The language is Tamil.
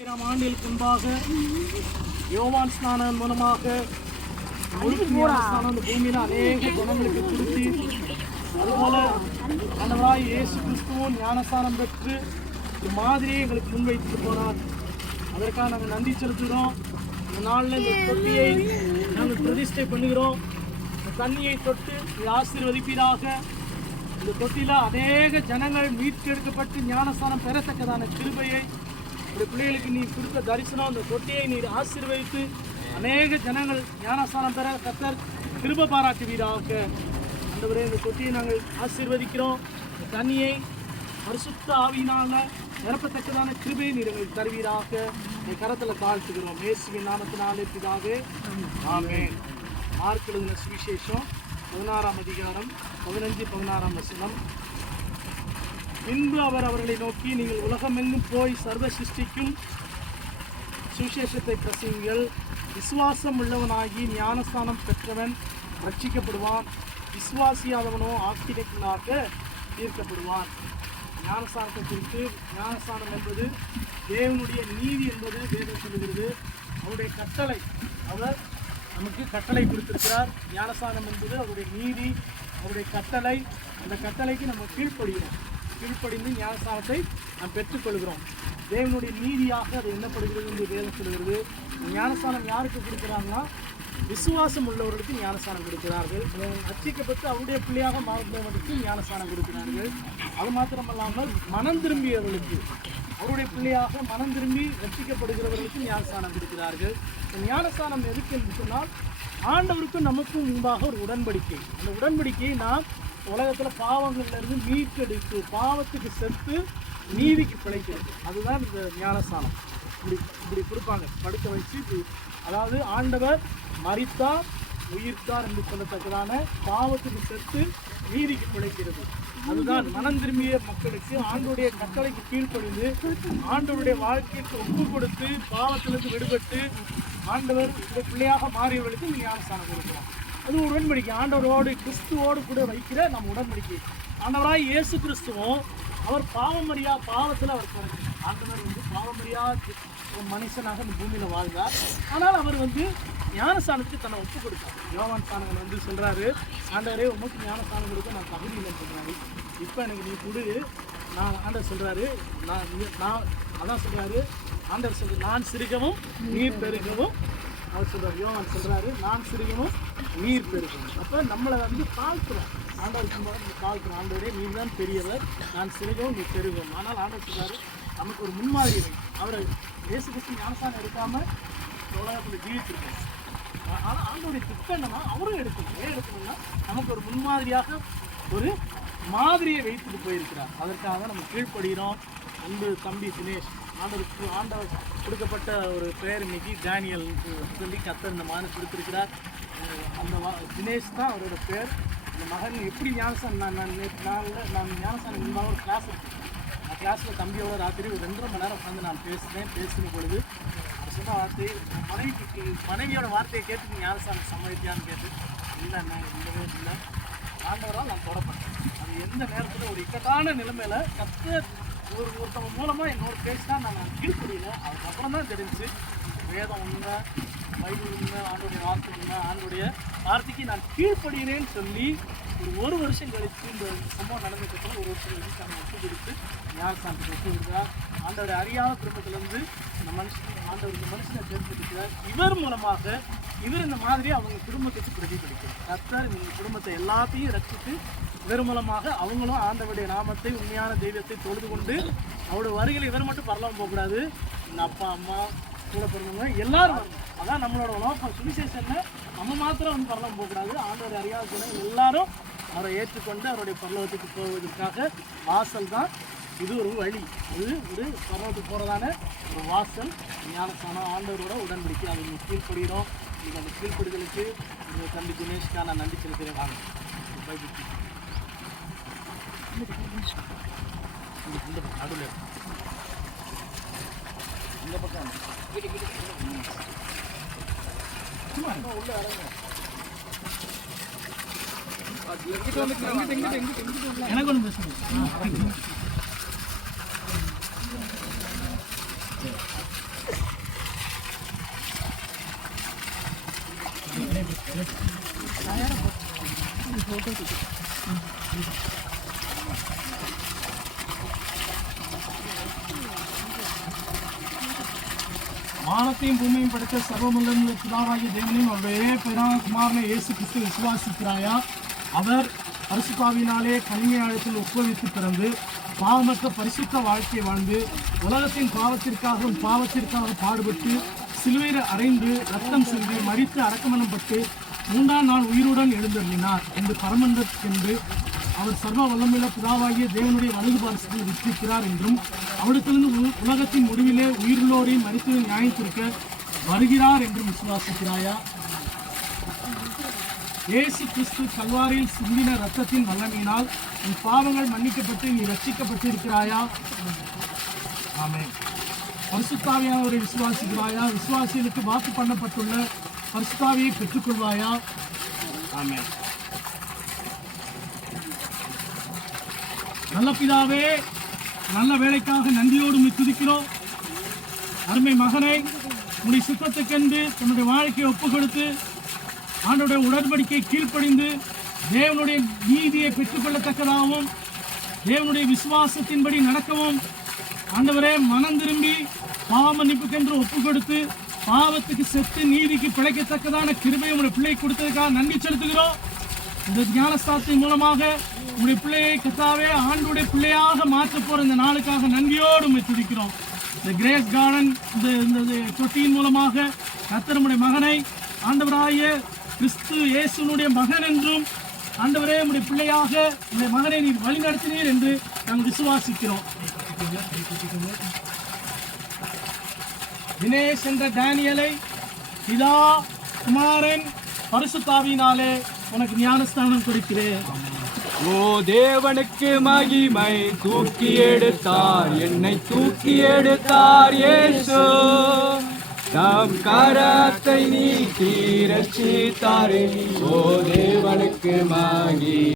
ஆண்டுகளுக்கு முன்பாக யோவான் ஸ்நானம் மூலமாக அந்த பூமியில் அநேக குணங்களுக்கு கொடுத்து அதுபோல ஆண்டவராய் இயேசு கிறிஸ்துவும் ஞானஸ்தானம் பெற்று மாதிரியை எங்களுக்கு முன்வைத்து போனார். அதற்காக நாங்கள் நன்றி செலுத்துகிறோம். இந்த நாளில் இந்த தொட்டியை நாங்கள் பிரதிஷ்டை பண்ணுகிறோம். இந்த தண்ணியை தொட்டு ஆசீர்வதிப்பீராக. இந்த தொட்டியில் அநேக ஜனங்கள் மீட்டெடுக்கப்பட்டு ஞானஸ்தானம் பெறத்தக்கதான கிருபையை இந்த பிள்ளைகளுக்கு நீ கொடுத்த தரிசனம், அந்த தொட்டியை நீர் ஆசீர்வதித்து அநேக ஜனங்கள் ஞானஸ்தானம் பெற கர்த்தர் கிருபை பாராட்டுவீராக. ஆண்டவரே, இந்த தொட்டியை நாங்கள் ஆசீர்வதிக்கிறோம். இந்த தண்ணியை பரிசுத்த ஆவியினால நிரப்பத்தக்கதான கிருபையை நீர் எங்களுக்கு தருவீராக. இந்த கரத்தில் தாழ்த்துகிறோம் இயேசுவின் நாமத்தினாலே பிதாவே, ஆமென். மார்க் எழுதின சுவிசேஷம் 16ஆம் அதிகாரம் 15-16 வசனம். பின்பு அவர் அவர்களை நோக்கி, நீங்கள் உலகமெங்கும் போய் சர்வ சிருஷ்டிக்கும் சுவிசேஷத்தை பிரசங்கியுங்கள். விசுவாசம் உள்ளவனாகி ஞானஸ்தானம் பெற்றவன் ரட்சிக்கப்படுவான், விசுவாசியாதவனோ ஆக்கினைக்குள்ளாக தீர்க்கப்படுவான். ஞானஸ்தானத்தை குறித்து, ஞானஸ்தானம் என்பது தேவனுடைய நீதி என்பது வேதம் சொல்லுகிறது. அவருடைய கட்டளை, அவர் நமக்கு கட்டளை கொடுத்திருக்கிறார். ஞானஸ்தானம் என்பது அவருடைய நீதி, அவருடைய கட்டளை. அந்த கட்டளைக்கு நம்ம கீழ்ப்படுகிறோம். கீழ்ப்படிந்து ஞானஸ்தானத்தை நாம் பெற்றுக்கொள்கிறோம். தேவனுடைய நீதியாக அது எண்ணப்படுகிறது என்று வேதம் சொல்கிறது. ஞானஸ்தானம் யாருக்கு கொடுக்குறாங்கன்னா, விசுவாசம் உள்ளவர்களுக்கு ஞானஸ்தானம் கொடுக்கிறார்கள். ரட்சிக்கப்பட்டு அவருடைய பிள்ளையாக மாறுபவர்களுக்கு ஞானஸ்தானம் கொடுக்கிறார்கள். அது மாத்திரமல்லாமல் மனம் திரும்பியவர்களுக்கு, அவருடைய பிள்ளையாக மனம் திரும்பி ரட்சிக்கப்படுகிறவர்களுக்கு ஞானஸ்தானம் கொடுக்கிறார்கள். ஞானஸ்தானம் எதுக்கு என்று சொன்னால், ஆண்டவருக்கும் நமக்கும் முன்பாக ஒரு உடன்படிக்கை. அந்த உடன்படிக்கையை நாம் உலகத்தில் பாவங்கள்லேருந்து மீட்டெடுத்து, பாவத்துக்கு செத்து நீதிக்கு பிழைக்கிறது. அதுதான் இந்த ஞானஸ்தானம். இப்படி கொடுப்பாங்க, படுக்க வச்சு. அதாவது ஆண்டவர் மரித்தார், உயிர்த்தார் என்று சொல்லத்தக்கதான பாவத்துக்கு செத்து நீதிக்கு பிழைக்கிறது. அதுதான் மனம் திரும்பிய மக்களுக்கு ஆண்டோடைய கட்டளைக்கு கீழ்ப்படிந்து ஆண்டவருடைய வாழ்க்கைக்கு ஒப்பு கொடுத்து பாவத்திலிருந்து விடுபட்டு ஆண்டவர் பிள்ளையாக மாறியவர்களுக்கு ஞானஸ்தானம் கொடுக்கலாம். அது உடன்படிக்கை. ஆண்டவரோடு கிறிஸ்துவோடு கூட வைக்கிற நம்ம உடன்படிக்கை. ஆண்டவராய் இயேசு கிறிஸ்துவும் அவர் பாவமறியா பாவத்தில் அவர் பிறந்தார். ஆண்டவர் பாவமறியா மனுஷனாக இந்த பூமியில் வாழ்ந்தார். ஆனால் அவர் ஞானஸ்தானத்துக்கு தன்னை ஒப்பு கொடுத்தார். யோவான் ஸ்நானகன் சொல்கிறாரு, ஆண்டவரே, உமக்கு ஞானஸ்தானம் கொடுக்க நான் தகுதி இல்லைன்னு சொல்கிறாரு. இப்போ எனக்கு நீ கொடு. நான் ஆண்டவர் சொல்கிறாரு, நான் அதான் சொல்கிறாரு. ஆண்டவர் சொல்கிறார், நான் சிறுகவும் நீர் பெருகவும். அவர் சொல்கிறார், யோவான் சொல்கிறாரு, நான் சிறுகவும் நீர் பெருகவும். அப்போ நம்மளை தாழ்த்துறோம். ஆண்டவருக்கு தாழ்த்துறோம். ஆண்டவரே, நீர் தான் பெரியவர், நான் சிறுகவும் நீ பெருகவும். ஆனால் ஆண்டவர் சொல்கிறாரு, நமக்கு ஒரு முன்மாதிரி. அவரை இயேசு கிறிஸ்து ஞானஸ்தானம் எடுக்காமல் உலகத்தில் ஜீவிச்சிருக்காரு. ஆனால் ஆண்டோடைய திட்டம் என்னன்னா, அவரும் எடுக்கணும். ஏன் எடுக்கணும்னா, நமக்கு ஒரு முன்மாதிரியாக ஒரு மாதிரியை வைத்துட்டு போயிருக்கிறார். அதற்காக நம்ம கீழ்ப்படுகிறோம். அன்பு தம்பி தினேஷ், ஆண்டவர் கொடுக்கப்பட்ட ஒரு பெயர் இன்னைக்கு டேனியல் சொல்லி கர்த்தர் இந்த மகனை கொடுத்துருக்கிறார். அந்த தினேஷ் தான் அவரோட பேர். இந்த மகன் எப்படி ஞானஸ்தானம், நான் ஞானஸ்தானம் முன்பாக ஒரு கிளாஸ் இருக்குது. அந்த கிளாஸில் தம்பியோட ராத்திரி ஒரு 2.5 மணி நேரம் உட்காந்து நான் பேசின பொழுது அவர் சொன்ன வார்த்தை, மனைவியோட வார்த்தையை கேட்டு ஞானஸ்தானம் சம்மதித்தியான்னு கேட்டு, இல்லைண்ணா, இல்லவே இல்லை, ஆண்டவரால் நான் தொடப்பட்டேன். அது எந்த நேரத்தில் ஒரு இக்கட்டான நிலைமையில் கர்த்தர் ஒருத்தவங்க மூலமாக என்னோட பேசினா நான் கீழ்ப்படியில. அதுக்கப்புறம் தான் தெரிஞ்சு வேதம் உண்மை, பைபிள் உண்மை, ஆண்டோடைய வார்த்தை உண்மை, ஆண்டோடைய வார்த்தைக்கு நான் கீழ்ப்படுகிறேன்னு சொல்லி ஒரு வருஷம் கழித்து இந்த சம்பவம் நடந்ததுக்கப்புறம் 1 வருஷம் கழித்து நம்ம ஒப்பு கொடுத்து ஞானஸ்தானத்துக்கு ஒப்பு கொடுத்தார். ஆண்டவரை அறியாத குடும்பத்திலேருந்து இந்த ஆண்டவர் இந்த மனுஷனை தேர்ந்தெடுக்கிறார். இவர் மூலமாக இவர் இந்த மாதிரி அவங்க குடும்பத்துக்கு பிரதிபலிக்கிறார். கர்த்தர் இந்த குடும்பத்தை எல்லாத்தையும் ரட்சித்து இவர் மூலமாக அவங்களும் ஆண்டவருடைய நாமத்தை, உண்மையான தெய்வத்தை தொழுது கொண்டு அவருடைய வருகையில் இவர் மட்டும் பரலாம் போகக்கூடாது. இந்த அப்பா அம்மா கூட பிறந்தவங்க எல்லாரும் வரணும். அதான் நம்மளோட உலகம். சுவிசேஷனில் நம்ம மாத்திரம் பரலாம் போகக்கூடாது. ஆண்டவரை அறியாத ஜனங்கள் எல்லாரும் அவரை ஏற்றுக்கொண்டு அவருடைய பரலோகத்துக்கு போவதற்காக வாசல் தான் இது. ஒரு வழி, இது ஒரு பரலோகத்துக்கு போகிறதான ஒரு வாசல். ஞானஸ்தானம் ஆண்டவரோட உடன்படிக்கை. அதை நீங்கள் கீழ்ப்படுகிறோம். நீங்கள் அந்த கீழ்ப்படுதலுக்கு உங்கள் தம்பி தினேஷ்காக நான் நன்றி செலுத்துகிறேன். வாங்க பைபிள் நடுவில் இந்த பக்கம் உள்ள இறங்க. எனக்கு ஒன்று பேசுங்க. வானத்தையும் பூமியையும் படைத்த சர்வமுள்ள பிதாவாகிய தேவனையும் அவருடைய பேரான குமாரனை இயேசு கிறிஸ்து விசுவாசிக்கிறாயா? அவர் பரிசுத்தாவினாலே கனிமையாழத்தில் உட்பவித்து பிறந்து பாவமற்ற பரிசுத்த வாழ்க்கையை வாழ்ந்து உலகத்தின் பாவத்திற்காக பாடுபட்டு சிலுவையில் அறைந்து ரத்தம் சிந்தி மரித்து அடக்கமனப்பட்டு 3ஆம் நாள் உயிருடன் எழுந்தருளினார் என்று பரமண்டென்று அவர் சர்வ வல்லமையுள்ள பிதாவாகிய தேவனுடைய வலது பாரசத்தில் விற்றிருக்கிறார் என்றும் அவரிடத்திலிருந்து உலகத்தின் முடிவிலே உயிருள்ளோரையும் மரித்ததை நியாயத்திற்க வருகிறார் என்றும் விசுவாசிக்கிறாயா? இயேசு கிறிஸ்து கல்வாரியில் சிந்தின இரத்தத்தின் வல்லமையினால் உன் பாவங்கள் மன்னிக்கப்பட்டு நீ ரட்சிக்கப்பட்டிருக்கிறாயா? ஆமென். பரிசுத்தாவியானவரை விசுவாசிக்கிறாயா? விசுவாசிகளுக்கு வாக்கு பண்ணப்பட்டுள்ள பரிசுத்தாவியை பெற்றுக்கொள்வாயா? ஆமென். நல்ல பிதாவே, நல்ல வேலைக்காக நன்றியோடு துதிக்கிறோம். அருமை மகனை உன்னுடைய சித்தத்துக்கென்று தன்னுடைய வாழ்க்கையை ஒப்புக் கொடுத்து ஆண்டோடைய உடன்படிக்கை கீழ்ப்படிந்து தேவனுடைய நீதியை பெற்றுக்கொள்ளத்தக்கதாகவும் தேவனுடைய விசுவாசத்தின்படி நடக்கவும் ஆண்டவரே மனம் திரும்பி பாவ மன்னிப்புக்கென்று ஒப்புக் கொடுத்து பாவத்துக்கு செத்து நீதிக்கு பிழைக்கத்தக்கதான கிருபையை உங்களுடைய பிள்ளை கொடுத்ததுக்காக நன்றி செலுத்துகிறோம். இந்த ஞானஸ்தானத்தின் மூலமாக உங்களுடைய பிள்ளையை கர்த்தாவே ஆண்டுடைய பிள்ளையாக மாற்ற போற இந்த நாளுக்காக நன்றியோடு துதிக்கிறோம். இந்த கிரேஸ் கார்டன் இந்த தொட்டியின் மூலமாக கர்த்தர் நம்முடைய மகனை ஆண்டவராகிய கிறிஸ்து இயேசுனுடைய மகன் என்றும் ஆண்டவரே உடைய பிள்ளையாக உடைய மகனை நீர் வழி நடத்தினீர் என்று நாங்கள் விசுவாசிக்கிறோம். தினேஷ் என்ற டேனியலை பிதா குமாரன் பரிசுத்தாவியினாலே உனக்கு ஞானஸ்தானம் கொடுக்கிறேன். ஓ தேவனுக்கு மகிமை, தூக்கி எடுத்தார் என்னை தூக்கி எடுத்தார் இயேசு, தம் கரத்தை நீட்டி ரட்சித்தாரே. ஓ தேவனுக்கு மகிமை.